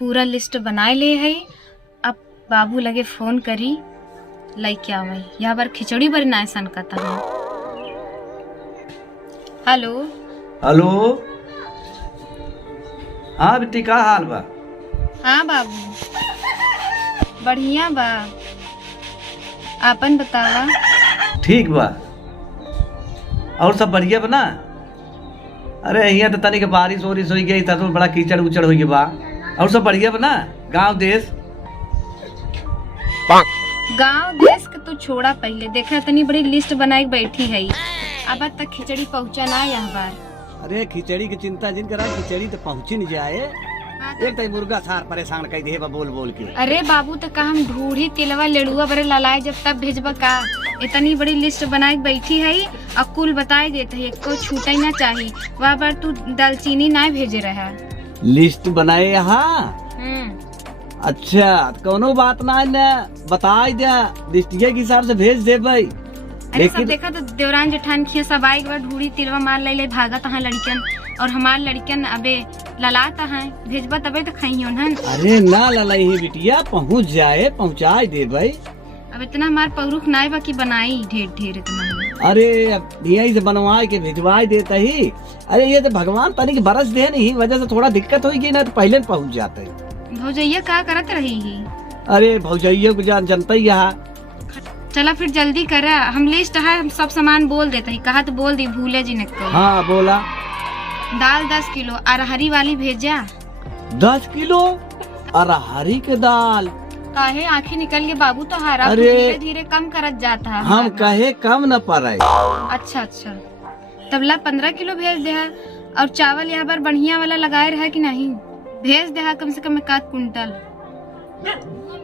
पूरा लिस्ट बनाए ले है। अब बाबू लगे फोन करी लैके आवे। यहाँ बार खिचड़ी बड़ी नायसन का था। Hello hello. हाँ बेटी का हाल बा? हाँ बाबू बढ़िया बा, आपन बतावा। ठीक बा। और सब बढ़िया बना? अरे यहाँ तो तनिक बारिश वारिश हो गई तो बड़ा कीचड़ उचड़ हो गया बा। और सब बढ़िया बना? गांव देश गांव देश के तू छोड़ा, पहले देखा इतनी बड़ी लिस्ट बनाई बैठी है, अब तक खिचड़ी पहुंचा ना यहाँ बार। अरे खिचड़ी की चिंता जिन करा, खिचड़ी तो पहुंची नहीं जाए। एक तो मुर्गा सार परेशान कर दे बोल बोल के। अरे बाबू तो का हम ढूढ़ी तिलवा लेड़ुआ बड़े ललाए जब तब भेजबा का। इतनी बड़ी लिस्ट बनाई बैठी है और कुल बताए देते है, को छूटा ही ना चाहिए। वह बार तू दालचीनी ना भेजे रहा। लिस्ट बनाए यहाँ? अच्छा कोनो बात ना बताई दे, लिस्टिया के हिसाब से भेज दे भाई। अरे सब देखा तो देवरान जेठान खिया सब आई बार ढूढ़ी तिलवा मार ले भागत है लड़कन, और हमार लड़कन अबे ललाता है भेजबा तबे तो खाई हो। अरे ना ललाई ही बिटिया, पहुँच जाए पहुँचाई दे भाई। अब इतना हमार पौरुख नाई बा की बनाई ढेर ढेर इतना। अरे यही से बनवा के भिजवाई देता ही। अरे ये तो भगवान तनिक बरस दे नहीं, वजह से थोड़ा दिक्कत होगी ना, तो पहले पहुँच जाते। भौजैया का करत रही ही? अरे भौजैया को जानता ही यहाँ। चला फिर जल्दी करा, हम लिस्ट है, हम सब सामान बोल देते ही। कहा तो बोल दी भूले जी ने को। हाँ बोला। दाल 10 किलो अरहरी वाली भेजा। 10 किलो अरहरी के दाल? काहे आँखें निकल के बाबू तो हारा। अरे धीरे धीरे कम करत जाता है। हम कहे कम न पड़े। अच्छा अच्छा तबला 15 किलो भेज दे। और चावल यहाँ पर बढ़िया वाला लगाए रहा कि नहीं? भेज दे कम से कम 1 कुंटल।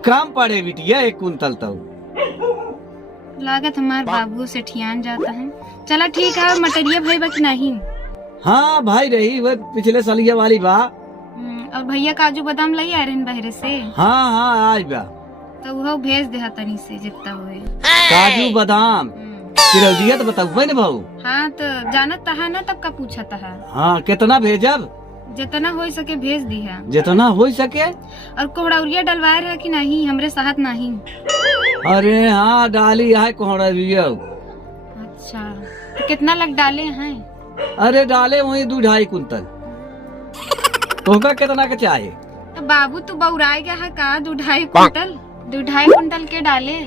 कम पड़े बिटिया 1 कुंटल तो। लागत हमारे बाबू से ठियान जाता है। चला ठीक है। मटरिया भाई बा कि नहीं? हाँ भाई रही वो पिछले सालिया वाली बा। और भैया काजू बादाम लाई आ रहे बहरे से। हाँ हाँ आज बा तो वो भेज दे तनी से जितना हुए। काजू बादाम चिरौदिया तो बताऊ न भाऊ। हाँ तो जानत है ना, तब का पूछा था। हाँ कितना भेजब? जितना हो सके भेज दिया। जितना हो सके। और कोहड़ौरिया डलवाए रहा कि नहीं? हमरे साथ नहीं। अरे हाँ डाली है कोहड़ौरिया। अच्छा तो कितना लग डाले हैं? अरे डाले वही 2-2.5 कुंटल। तोहका कितना के चाहे? तो बाबू तू बौराए गया है का? 2-2.5 कुंटल? 2-2.5 कुंटल के डाले?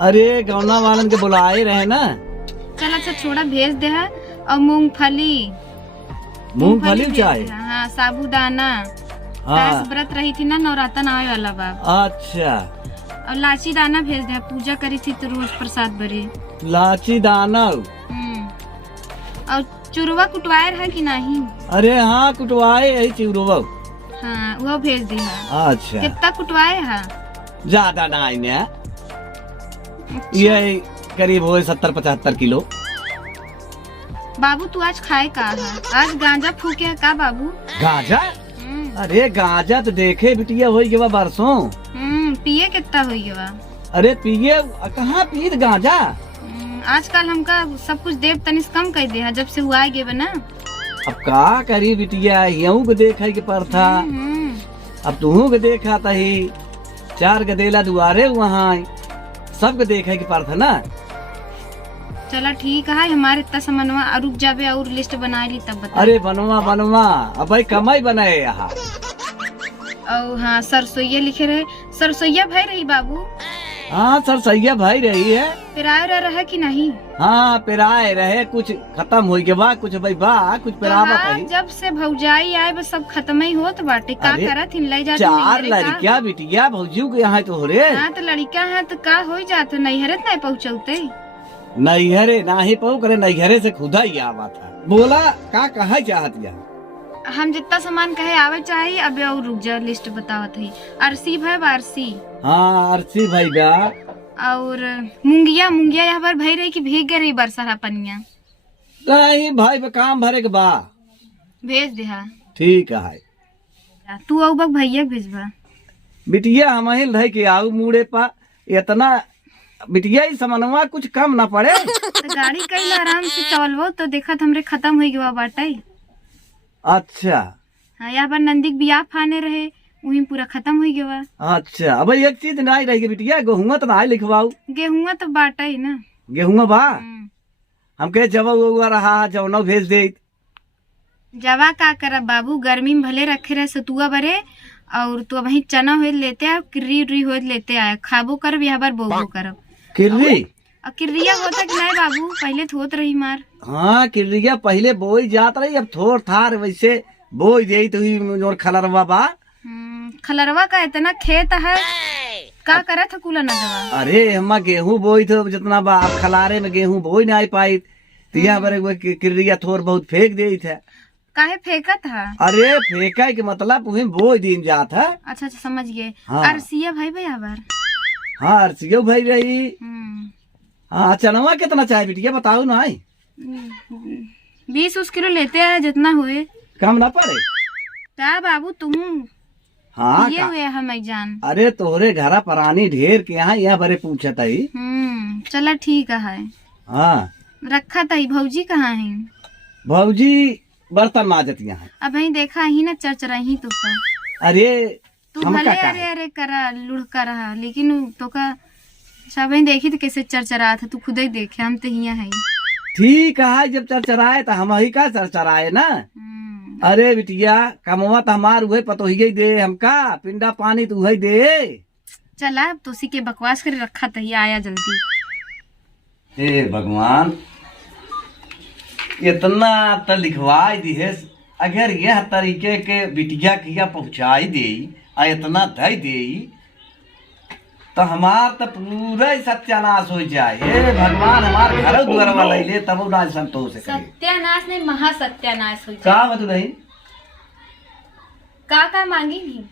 अरे गौना वालन के बुलाए रहे ना। चल अच्छा छोड़ा भेज दे। और मूंगफली चाहे? हाँ साबूदाना। हाँ व्रत रही थी ना, नवरातन आवे वाला बाब। अच्छा। और लाची दाना भेज दे, पूजा करी थी तो रोज प्रसाद बरे। लाची दाना। और चुरवा कुटवाए है कि नहीं? अरे हाँ कुटवाए यही चिवरवा। हाँ वो भेज दी है। अच्छा कितना कुटवाए है? ज्यादा ना आई ने। ये करीब हो 70-75 किलो। बाबू तू आज खाए का है? आज गांजा फूके है का बाबू? गांजा? अरे गांजा तो देखे बिटिया हो गया बरसों। पिए कितना हो गया? अरे पिए कहाँ पिए गांजा? आजकल हमका सब कुछ देव तनिस कम कर दे है जब से हुआ गए बना। अब का करी बिटिया, यूं को देखा के पर था। अब तू के देखा था ही 4 गदेला दुआरे वहाँ सबके देखा के पर था ना। चला ठीक है, हमारे इतना समनवा रुक जाबे और लिस्ट बना ली तब बता। अरे बनवा अब भाई कमाई बनाए यहाँ। और हाँ सरसोईया लिखे रहे। सरसोईया भाई रही बाबू? हाँ सरसैया भाई रही है। पिराए रहा कि नहीं? हाँ पिराए रहे, कुछ खत्म हो गया बा, कुछ भाई बा कुछ पिरावा तो जब से भौजाई आए बस सब खत्म ही होत बाटे। का करत हिन ले जात? 4 लड़कियां बिटिया भौजियों के यहाँ तो हो रे। हाँ तो लड़का है तो का हो जात? नैहरत नहीं पहुँचौते? नैहरे ना ही पहु करे, नैहरे से खुदा ही आवा था। बोला का कहा चाहत या? हम जितना सामान कहे आवे चाहिए। अब और रुक जा, लिस्ट बतावत है। अरसी भाई बारसी। हाँ अरसी भाई बा। और मुंगिया यहाँ पर भई रही कि भीग गई बरसा पनिया? नहीं भाई बा काम भरे के बा। भेज दे। ठीक है। तू अब भैया भेजबा। बिटिया हम ही रह के आऊ मुड़े पा इतना बिटिया ही समनवा कुछ कम ना पड़े। तो गाड़ी कई आराम से चलबो तो देखत हमरे खत्म हो गया बाटे। अच्छा हाँ यहाँ पर नंदी के बियाह फाने रहे, वही पूरा खत्म हो गया। अच्छा अब एक चीज नहीं रही बिटिया, गेहुआ तो नहीं लिखवाऊ। गेहुआ तो बाटा ही ना। गेहुआ बा हम्म। हमके जवा उवा रहा जवनो भेज दे। जवा का करब बाबू, गर्मी में भले रखे रहे सतुआ बरे, और तो वही चना हो लेते आ, किर्री उर्री हो लेते आए, खाबो करब या बार बोबो करब। किर्री और किर्रिया होता कि नहीं बाबू, पहले तो होत रही मार। हाँ किर्रिया पहले बोई जात रही, अब थोड़ थार वैसे बोई दे तो ही खलरवा बा। खलरवा का इतना खेत है, का करत था कुला ना जवा। अरे हमा गेहूं बोई थे जितना बा, अब खलारे में गेहूं बोई नहीं पाई, तिया बरे वो किर्रिया थोड़ बहुत फेंक दे थे। काहे फेंका था? अरे फेंका के मतलब वही बोई दिन जात है। अच्छा अच्छा समझ गए। हाँ। अरसिया भाई भाई आवर। हाँ अरसियो भाई रही। हाँ चनवा कितना चाहे बिटिया बताओ ना। 20 किलो लेते आए जितना हुए। कम ना पड़े क्या बाबू तुम? हाँ ये हुए हम जान। अरे तोहरे घरा परानी ढेर के यहाँ यह बरे पूछत है। चला ठीक है। हाँ रखा था भौजी कहाँ है? भौजी बर्तन माजत यहाँ। अब वही देखा ही ना चरचरा ही तो का। अरे तू हम भले का अरे अरे करा लुढ़का रहा, लेकिन तो का सब वही देखी तो कैसे चरचरा था, तू खुद ही देखे, हम तो हिया है। ठीक है जब चरचराए तो हम ही का चरचराए ना। अरे बिटिया कमवा तो हमार उहे पतो ही दे, हमका पिंडा पानी तो उहे दे। चला अब तो उसी के बकवास कर रखा था, ये आया जल्दी। हे भगवान, इतना तो लिखवाई दी है, अगर यह तरीके के बिटिया किया पहुंचाई दे आ इतना दे दे तो हमार तो पूरा ही सत्यानाश हो जाए। हे भगवान हमार घर द्वार वाला ले तब ना संतोष करे। सत्यानाश नहीं महा सत्यानाश हो जाए। का बतू नहीं? का मांगी नहीं?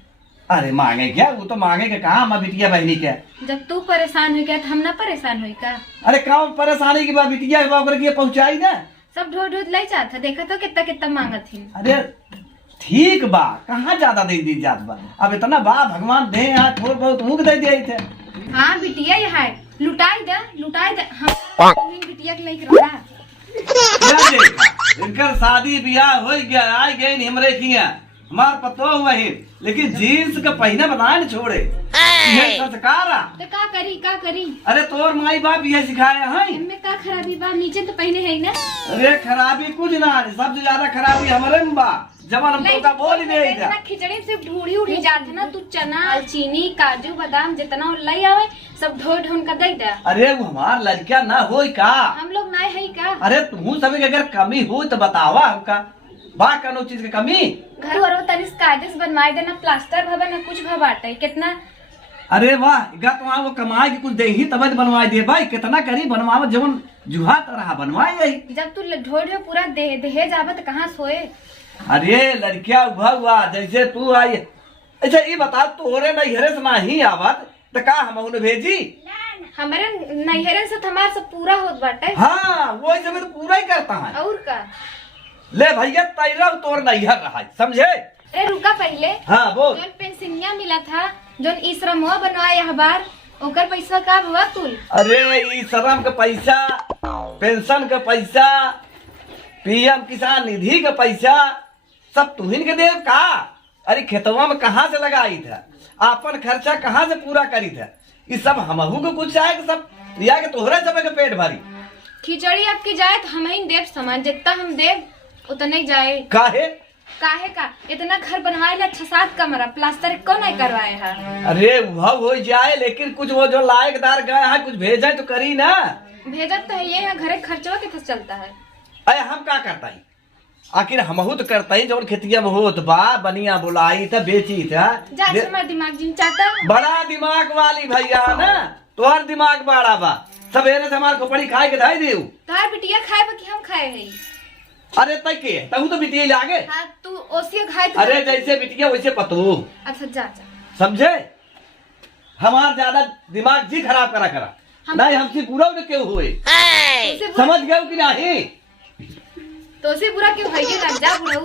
अरे मांगे क्या, वो तो मांगे के कहा हम बिटिया बहनी क्या। जब तू परेशान हो गया तो हम ना परेशान हुई का? अरे काम परेशानी की बात बिटिया के पहुंचाई ना, सब ढो ढो ले जाता, देखा तो कितना कितना मांगत थी। अरे ठीक बा, कहाँ ज्यादा दे दी जात बा, अब इतना बा भगवान दे यहाँ थोड़ा बहुत मुख दे दिए थे। हाँ बिटिया ये है, लुटाई दे। हाँ बिटिया के लेके रहा। इनकर शादी ब्याह हो गया, आई गए नहीं हमरे किया, हमार पतो हुआ है, लेकिन जीन्स का पहने बनाए न छोड़े, ये संस्कार। तो का करी? अरे तोर माई बाप ये सिखाया है। इनमें का खराबी बा? नीचे तो पहने है ना। अरे खराबी कुछ ना, सबसे ज्यादा खराबी हमारे में बा, जब हम तो का बोल ही नहीं था। खिचड़ी से ढूढ़ी उड़ी जाते ना, तू चना चीनी काजू बादाम जितना लाई आवे सब ढो ढोन का दे दे। अरे वो हमार लड़किया ना हो का, हम लोग ना है का। अरे तुम सभी के अगर कमी हो तो बतावा हमका, बा कनो चीज की कमी। घर और तनिस कागज बनवाए देना, प्लास्टर भवन ना कुछ भवाटे कितना। अरे वाह गा तो वो कमाए की कुछ दे ही तब बनवाए दे भाई, कितना करी बनवावा जवन जुहा तरह बनवाए यही। जब तू ढो ढो पूरा दहेज आवा तो कहाँ सोए? अरे लड़किया उभा हुआ जैसे तू आई। अच्छा ये बता तोरे नैहरे से नहीं आवत तो का हम उन्हें भेजी? हमारे नैहरे से हमारा सब पूरा होत बाटे। हाँ वो समय तो पूरा ही करता है। और का ले भैया तैरा तोर नैहर रहा, समझे? अरे रुका पहले। हाँ बोल। जोन पेंशनिया मिला था, जोन ई श्रमवा बनवाए यह बार, ओकर पैसा का हुआ तुल? अरे ई श्रम का पैसा, पेंशन का पैसा, पीएम किसान निधि का पैसा सब तुहिन के देव का। अरे खेतवा में कहाँ से लगाई था, अपन खर्चा कहाँ से पूरा करी था, ये सब हमहू को कुछ चाहे कि सब लिया के तोहरा सब के पेट भरी। खिचड़ी आपकी जाए तो हम ही देव सामान, जितना हम देव उतना ही जाए। काहे का इतना घर बनवाए ला 6-7 कमरा, प्लास्टर को नहीं करवाए है। अरे वह हो जाए, लेकिन कुछ वो जो लायकदार गए हैं कुछ भेजे तो करी ना। भेजत तो है ये है, घरे खर्चवा के चलता है। अरे हम का करता ही, आखिर हमहू तो करता ही, जो खेतिया में होत बा बनिया बुलाई था बेची था। हमारा दिमाग जिन चाहता बड़ा दिमाग वाली भैया ना, तोहर दिमाग बड़ा बा, सवेरे से हमार खोपड़ी खाए के धाई देऊ। तार बिटिया खाए कि हम खाए है? अरे तय के तहू तो बिटिया लागे। हाँ तू ओसिया खाए तो। अरे जैसे बिटिया वैसे पतू। अच्छा जा समझे? हमार ज्यादा दिमाग जी खराब करा नहीं, हमसे पूरा क्यों हुए, समझ गए कि नहीं? तो से बुरा क्यों है? जा बुढ़ऊ।